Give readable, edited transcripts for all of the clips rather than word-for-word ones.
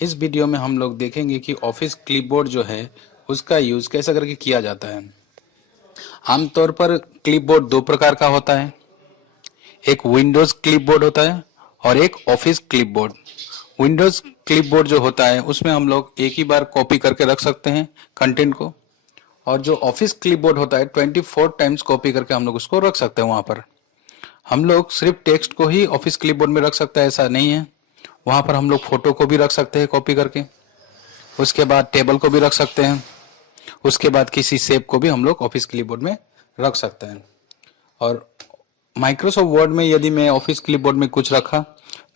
इस वीडियो में हम लोग देखेंगे कि ऑफिस क्लिपबोर्ड जो है उसका यूज़ कैसे करके किया जाता है। आमतौर पर क्लिपबोर्ड दो प्रकार का होता है, एक विंडोज़ क्लिपबोर्ड होता है और एक ऑफिस क्लिपबोर्ड। विंडोज़ क्लिपबोर्ड जो होता है उसमें हम लोग एक ही बार कॉपी करके रख सकते हैं कंटेंट को, और जो ऑफिस क्लिपबोर्ड होता है 24 टाइम्स कॉपी करके हम लोग उसको रख सकते हैं। वहाँ पर हम लोग सिर्फ टेक्स्ट को ही ऑफिस क्लिपबोर्ड में रख सकते हैं ऐसा नहीं है, वहाँ पर हम लोग फोटो को भी रख सकते हैं कॉपी करके, उसके बाद टेबल को भी रख सकते हैं, उसके बाद किसी शेप को भी हम लोग ऑफिस क्लिपबोर्ड में रख सकते हैं। और माइक्रोसॉफ्ट वर्ड में यदि मैं ऑफिस क्लिपबोर्ड में कुछ रखा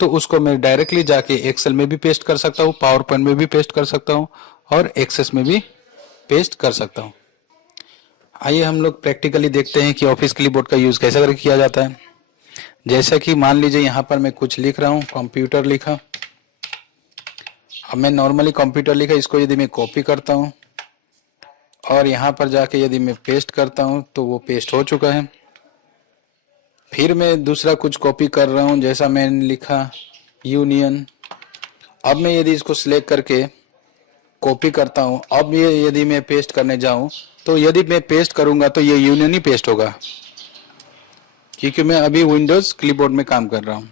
तो उसको मैं डायरेक्टली जाके एक्सेल में भी पेस्ट कर सकता हूँ, पावर पॉइंट में भी पेस्ट कर सकता हूँ और एक्सेस में भी पेस्ट कर सकता हूँ। आइए हम लोग प्रैक्टिकली देखते हैं कि ऑफिस क्लिपबोर्ड का यूज़ कैसे करके किया जाता है। जैसा कि मान लीजिए यहाँ पर मैं कुछ लिख रहा हूँ, कंप्यूटर लिखा। अब मैं नॉर्मली कंप्यूटर लिखा, इसको यदि मैं कॉपी करता हूँ और यहाँ पर जाके यदि मैं पेस्ट करता हूँ तो वो पेस्ट हो चुका है। फिर मैं दूसरा कुछ कॉपी कर रहा हूँ, जैसा मैंने लिखा यूनियन। अब मैं यदि इसको सिलेक्ट करके कॉपी करता हूँ, अब ये यदि मैं पेस्ट करने जाऊँ तो यदि मैं पेस्ट करूँगा तो ये यूनियन ही पेस्ट होगा, क्योंकि मैं अभी विंडोज़ क्लिपबोर्ड में काम कर रहा हूँ।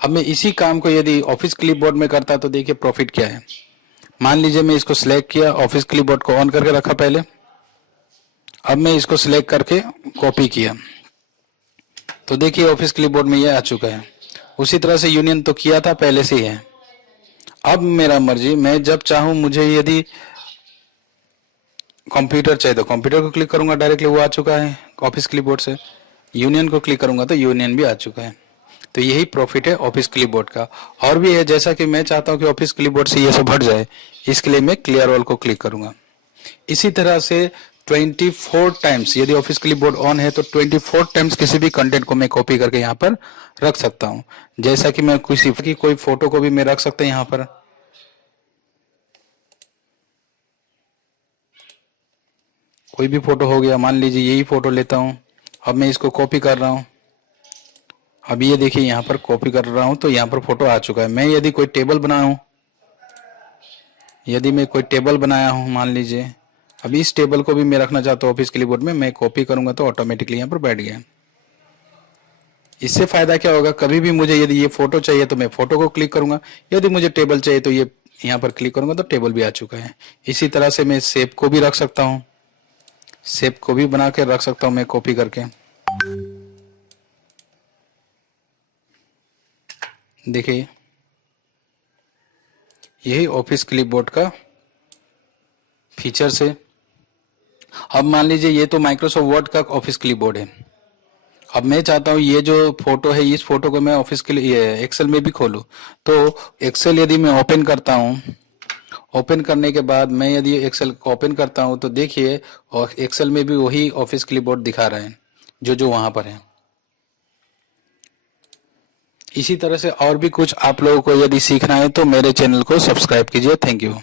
अब मैं इसी काम को यदि ऑफिस क्लिपबोर्ड में करता तो देखिए प्रॉफिट क्या है। मान लीजिए मैं इसको सिलेक्ट किया, ऑफिस क्लिपबोर्ड को ऑन करके रखा पहले, अब मैं इसको सिलेक्ट करके कॉपी किया तो देखिए ऑफिस क्लिपबोर्ड में ये आ चुका है। उसी तरह से यूनियन तो किया था पहले से ही है। अब मेरा मर्जी, मैं जब चाहूँ मुझे यदि कंप्यूटर चाहिए तो कंप्यूटर को क्लिक करूंगा, डायरेक्टली वो आ चुका है ऑफिस क्लिपबोर्ड से। यूनियन को क्लिक करूंगा तो यूनियन भी आ चुका है। तो यही प्रॉफिट है ऑफिस क्लिपबोर्ड का। और भी है, जैसा कि मैं चाहता हूं कि ऑफिस क्लिपबोर्ड से ये सब हट जाए, इसके लिए मैं क्लियर ऑल को क्लिक करूंगा। इसी तरह से 24 टाइम्स यदि ऑफिस क्लिपबोर्ड ऑन है तो 24 टाइम्स किसी भी कंटेंट को मैं कॉपी करके यहाँ पर रख सकता हूँ। जैसा कि मैं किसी की कोई फोटो को भी मैं रख सकता हूँ यहाँ पर। कोई भी फोटो हो गया, मान लीजिए यही फोटो लेता हूँ, अब मैं इसको कॉपी कर रहा हूँ। अब ये देखिए यहाँ पर कॉपी कर रहा हूँ तो यहाँ पर फोटो आ चुका है। मैं यदि कोई टेबल बनाऊँ, यदि मैं कोई टेबल बनाया हूँ मान लीजिए, अब इस टेबल को भी मैं रखना चाहता हूँ ऑफिस क्लिपबोर्ड में, मैं कॉपी करूंगा तो ऑटोमेटिकली यहाँ पर बैठ गया। इससे फायदा क्या होगा, कभी भी मुझे यदि ये फोटो चाहिए तो मैं फोटो को क्लिक करूंगा, यदि मुझे टेबल चाहिए तो ये यहाँ पर क्लिक करूंगा तो टेबल भी आ चुका है। इसी तरह से मैं शेप को भी रख सकता हूँ, शेप को भी बना के रख सकता हूँ मैं कॉपी करके। देखिए यही ऑफिस क्लिपबोर्ड का फीचर्स है। अब मान लीजिए ये तो माइक्रोसॉफ्ट वर्ड का ऑफिस क्लिपबोर्ड है। अब मैं चाहता हूँ ये जो फोटो है, इस फोटो को मैं ऑफिस के लिए एक्सेल में भी खोलूँ। तो एक्सेल यदि मैं ओपन करता हूँ, ओपन करने के बाद मैं यदि एक्सेल को ओपन करता हूँ तो देखिए और एक्सेल में भी वही ऑफिस क्लिपबोर्ड दिखा रहा है जो जो वहां पर है। इसी तरह से और भी कुछ आप लोगों को यदि सीखना है तो मेरे चैनल को सब्सक्राइब कीजिए। Thank you.